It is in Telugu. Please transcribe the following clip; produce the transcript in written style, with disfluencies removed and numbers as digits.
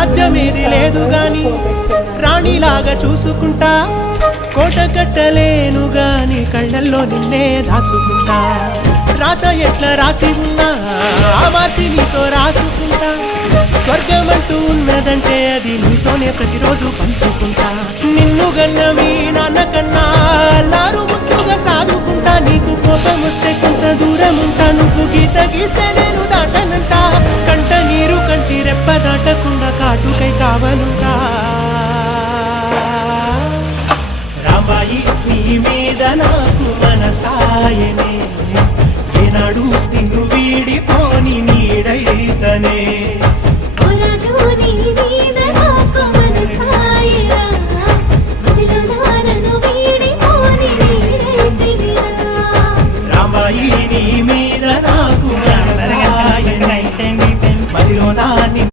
రాజ్యమేది లేదు గాని రాణిలాగా చూసుకుంటా కోట కట్టలేను గాని కళ్ళల్లో నిన్నే దాచుకుంటా రాత ఎట్లా రాసి ఉన్నా ఆ మార్చి నీతో రాసుకుంటా స్వర్గమంటూ ఉన్నదంటే అది నీతోనే ప్రతిరోజు పంచుకుంటా నిన్ను గన్న మీ నాన్న కన్నా లారు ముద్దుగా సాదుకుంటా నీకు కోపం వస్తే కొంత దూరం ఉంటా నువ్వు గీత గీస్తే నేను దాటనంట కంట నీరు కంటి రెప్ప దాటకుండా కాటుకై కావనుంటా రామాయి నీ మీద నాకు మనసాయనే